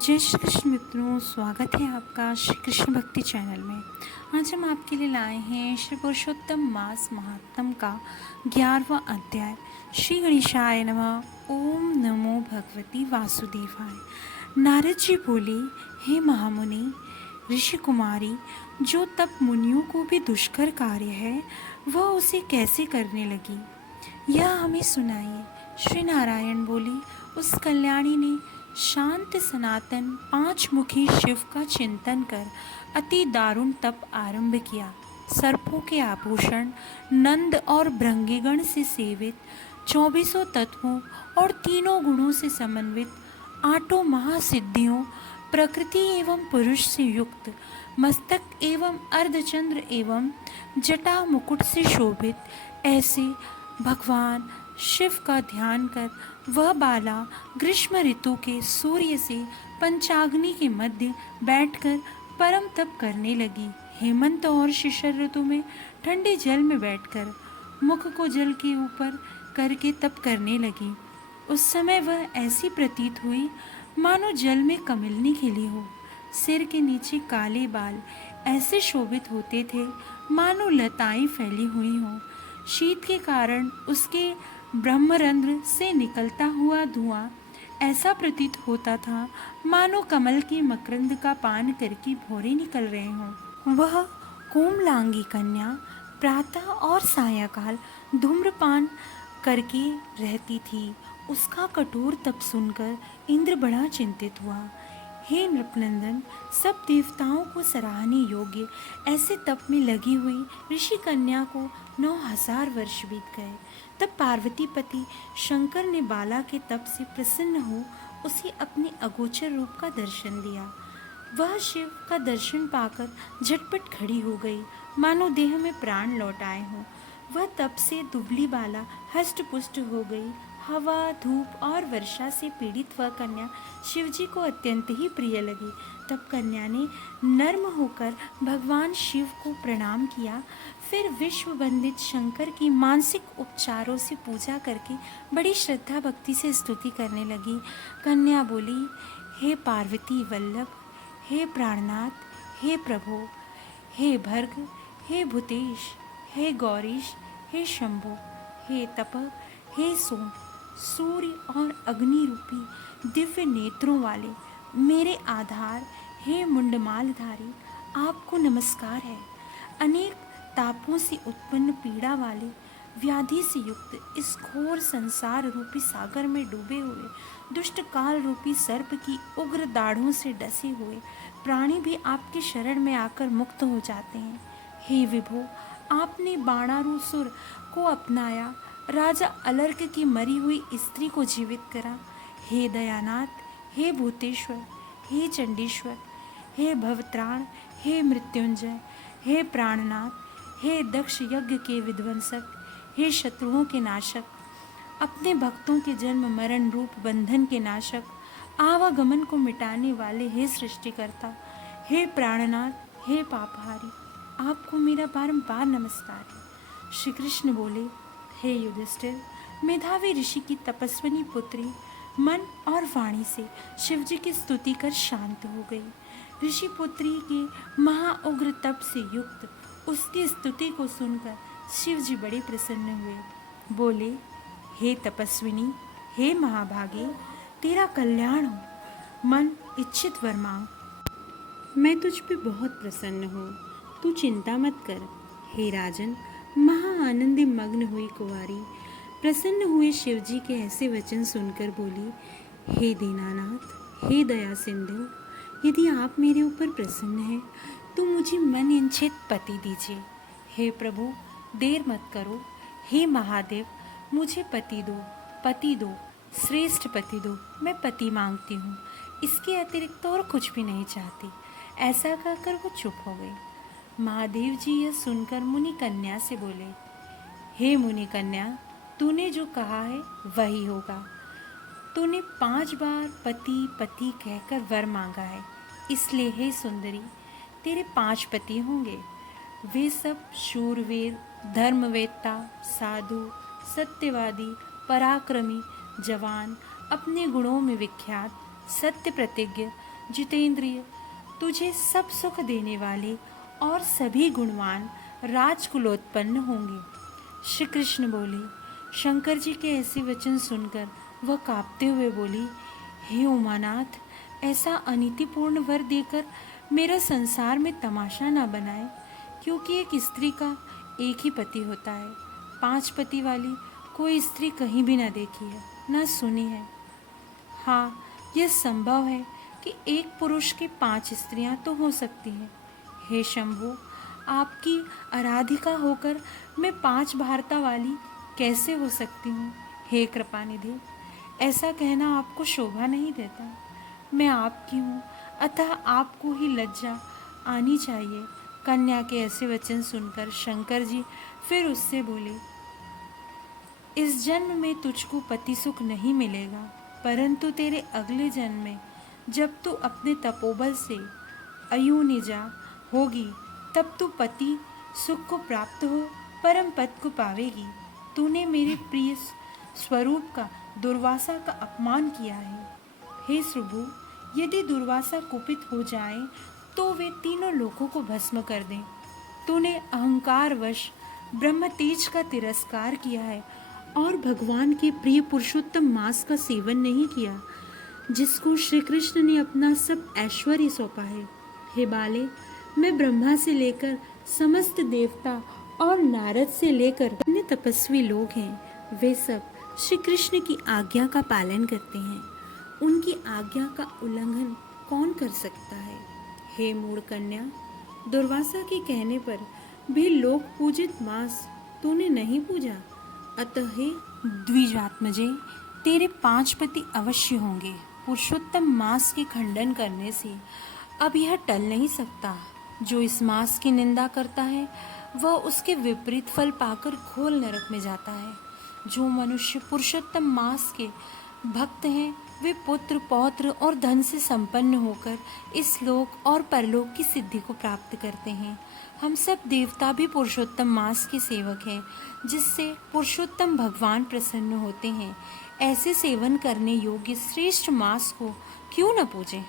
जय श्री कृष्ण मित्रों, स्वागत है आपका श्री कृष्ण भक्ति चैनल में। आज हम आपके लिए लाए हैं श्री पुरुषोत्तम मास महात्म का 11वां अध्याय। श्री गणेशाय नमः। ओम नमो भगवती वासुदेवाय। नारद जी बोले, हे महामुनि ऋषि कुमारी, जो तप मुनियों को भी दुष्कर कार्य है वह उसे कैसे करने लगी, यह हमें सुनाइए। श्री नारायण बोले, उस कल्याणी ने शांत सनातन 5 मुखी शिव का चिंतन कर अति दारुण तप आरंभ किया। सर्पों के आभूषण, नंद और भृंगीगण से सेवित, 24 तत्वों और तीनों गुणों से समन्वित, 8 महासिद्धियों, प्रकृति एवं पुरुष से युक्त, मस्तक एवं अर्धचंद्र एवं जटा मुकुट से शोभित ऐसे भगवान शिव का ध्यान कर वह बाला ग्रीष्म ऋतु के सूर्य से पंचाग्नि के मध्य बैठकर परम तप करने लगी। हेमंत और शिशिर ऋतु में ठंडे जल में बैठकर मुख को जल के ऊपर करके तप करने लगी। उस समय वह ऐसी प्रतीत हुई मानो जल में कमलनी खिली हो। सिर के नीचे काले बाल ऐसे शोभित होते थे मानो लताएं फैली हुई हों। शीत के कारण उसके ब्रह्मरंध्र से निकलता हुआ धुआं ऐसा प्रतीत होता था मानो कमल की मकरंद का पान करके भौरे निकल रहे हों। वह कोमलांगी कन्या प्रातः और सायंकाल धूम्रपान करके रहती थी। उसका कठोर तप सुनकर इंद्र बड़ा चिंतित हुआ। हे नृपनंदन, सब देवताओं को सराहने योग्य ऐसे तप में लगी हुई ऋषि कन्या को 9000 वर्ष बीत गए। तब पार्वती पति शंकर ने बाला के तप से प्रसन्न हो उसे अपने अगोचर रूप का दर्शन दिया। वह शिव का दर्शन पाकर झटपट खड़ी हो गई, मानो देह में प्राण लौट आए हों। वह तप से दुबली बाला हष्ट पुष्ट हो गई। हवा, धूप और वर्षा से पीड़ित वह कन्या शिवजी को अत्यंत ही प्रिय लगी। तब कन्या ने नर्म होकर भगवान शिव को प्रणाम किया। फिर विश्व वंदित शंकर की मानसिक उपचारों से पूजा करके बड़ी श्रद्धा भक्ति से स्तुति करने लगी। कन्या बोली, हे पार्वती वल्लभ, हे प्राणनाथ, हे प्रभो, हे भर्ग, हे भूतेश, हे गौरीश, हे शंभो, हे तप, हे सोम, सूर्य और अग्नि रूपी दिव्य नेत्रों वाले मेरे आधार, हे मुंडमालधारी, आपको नमस्कार है। अनेक तापों से उत्पन्न पीड़ा वाले, व्याधि से युक्त इस घोर संसार रूपी सागर में डूबे हुए दुष्ट काल रूपी सर्प की उग्र दाढ़ों से डसे हुए प्राणी भी आपके शरण में आकर मुक्त हो जाते हैं। हे विभो, आपने बाणासुर को अपनाया, राजा अलर्क की मरी हुई स्त्री को जीवित करा। हे दयानाथ, हे भूतेश्वर, हे चंडीश्वर, हे भवत्राण, हे मृत्युंजय, हे प्राणनाथ, हे दक्ष यज्ञ के विध्वंसक, हे शत्रुओं के नाशक, अपने भक्तों के जन्म मरण रूप बंधन के नाशक, आवागमन को मिटाने वाले हे सृष्टिकर्ता, हे प्राणनाथ, हे पापहारी, आपको मेरा बारंबार नमस्कार है। श्री कृष्ण बोले, हे युधिष्ठिर, मेधावी ऋषि की तपस्विनी पुत्री मन और वाणी से शिवजी की स्तुति कर शांत हो गई। ऋषि पुत्री के महाउग्र तप से युक्त उसकी स्तुति को सुनकर शिवजी बड़े प्रसन्न हुए। बोले, हे तपस्विनी, हे महाभागे, तेरा कल्याण हो। मन इच्छित वर मांग, मैं तुझ पे बहुत प्रसन्न हूँ, तू चिंता मत कर। हे राजन, महा आनंदी मग्न हुई कुंवारी प्रसन्न हुए शिवजी के ऐसे वचन सुनकर बोली, हे दीनानाथ, हे दया सिंधु, यदि आप मेरे ऊपर प्रसन्न हैं तो मुझे मन इच्छित पति दीजिए। हे प्रभु, देर मत करो। हे महादेव, मुझे पति दो, पति दो, श्रेष्ठ पति दो। मैं पति मांगती हूँ, इसके अतिरिक्त और कुछ भी नहीं चाहती। ऐसा कहकर वो चुप हो गई। महादेव जी यह सुनकर मुनि कन्या से बोले, हे मुनि कन्या, तूने जो कहा है वही होगा। तूने 5 बार पति पति कहकर वर मांगा है, इसलिए हे सुंदरी, तेरे 5 पति होंगे। वे सब शूरवीर, धर्मवेत्ता, साधु, सत्यवादी, पराक्रमी, जवान, अपने गुणों में विख्यात, सत्य प्रतिज्ञ, जितेंद्रिय, तुझे सब सुख देने वाले और सभी गुणवान राजकुलोत्पन्न होंगे। श्री कृष्ण बोले। शंकर जी के ऐसे वचन सुनकर वह कांपते हुए बोली, हे उमानाथ, ऐसा अनीतिपूर्ण वर देकर मेरा संसार में तमाशा न बनाए, क्योंकि एक स्त्री का एक ही पति होता है। 5 पति वाली कोई स्त्री कहीं भी न देखी है, न सुनी है। हाँ, यह संभव है कि एक पुरुष की 5 स्त्रियां तो हो सकती हैं। हे शंभु, आपकी आराधिका होकर मैं 5 भारता वाली कैसे हो सकती हूँ? हे कृपानिधि, ऐसा कहना आपको शोभा नहीं देता। मैं आपकी हूँ, अतः आपको ही लज्जा आनी चाहिए। कन्या के ऐसे वचन सुनकर शंकर जी फिर उससे बोले, इस जन्म में तुझको पति सुख नहीं मिलेगा, परंतु तेरे अगले जन्म में जब तू अपने तपोबल से अयोनिजा होगी, तब तू पति सुख को प्राप्त हो परम पद को पावेगी। तूने मेरे प्रिय स्वरूप का दुर्वासा का अपमान किया है। हे सुभु, यदि दुर्वासा कुपित हो जाए तो वे तीनों लोकों को भस्म कर दें। तूने अहंकारवश ब्रह्म तेज का तिरस्कार किया है और भगवान के प्रिय पुरुषोत्तम मांस का सेवन नहीं किया, जिसको श्री कृष्ण ने अपना सब ऐश्वर्य सौंपा है। हे बाले, मैं ब्रह्मा से लेकर समस्त देवता और नारद से लेकर अन्य तपस्वी लोग हैं, वे सब श्री कृष्ण की आज्ञा का पालन करते हैं। उनकी आज्ञा का उल्लंघन कौन कर सकता है? हे मूढ़ कन्या, दुर्वासा के कहने पर भी लोक पूजित मांस तूने नहीं पूजा, अतः हे द्विजात्मजे, तेरे 5 पति अवश्य होंगे। पुरुषोत्तम मांस के खंडन करने से अब यह टल नहीं सकता। जो इस मांस की निंदा करता है वह उसके विपरीत फल पाकर घोर नरक में जाता है। जो मनुष्य पुरुषोत्तम मांस के भक्त हैं, वे पुत्र पौत्र और धन से संपन्न होकर इस लोक और परलोक की सिद्धि को प्राप्त करते हैं। हम सब देवता भी पुरुषोत्तम मांस के सेवक हैं, जिससे पुरुषोत्तम भगवान प्रसन्न होते हैं। ऐसे सेवन करने योग्य श्रेष्ठ मांस को क्यों न पूजें?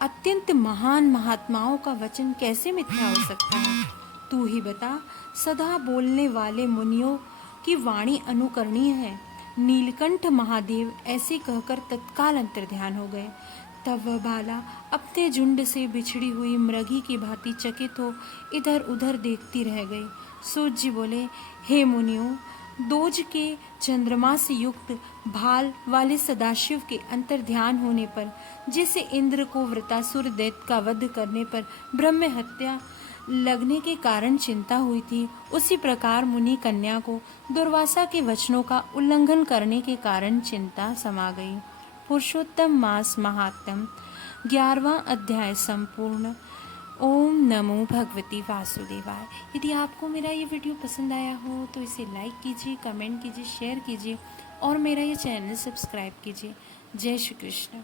अत्यंत महान महात्माओं का वचन कैसे मिथ्या हो सकता है? तू ही बता। सदा बोलने वाले मुनियों की वाणी अनुकरणीय है। नीलकंठ महादेव ऐसे कहकर तत्काल अंतर्ध्यान हो गए। तब वह बाला अपने झुंड से बिछड़ी हुई मृगी की भांति चकित हो इधर उधर देखती रह गई। सूत जी बोले, हे मुनियों, दोज के चंद्रमा से युक्त भाल वाले सदाशिव के अंतर्ध्यान होने पर जैसे इंद्र को वृतासुर दैत्य का वध करने पर ब्रह्म हत्या लगने के कारण चिंता हुई थी, उसी प्रकार मुनि कन्या को दुर्वासा के वचनों का उल्लंघन करने के कारण चिंता समा गई। पुरुषोत्तम मास महात्म 11वां अध्याय संपूर्ण। ओम नमो भगवती वासुदेवाय। यदि आपको मेरा ये वीडियो पसंद आया हो तो इसे लाइक कीजिए, कमेंट कीजिए, शेयर कीजिए और मेरा ये चैनल सब्सक्राइब कीजिए। जय श्री कृष्ण।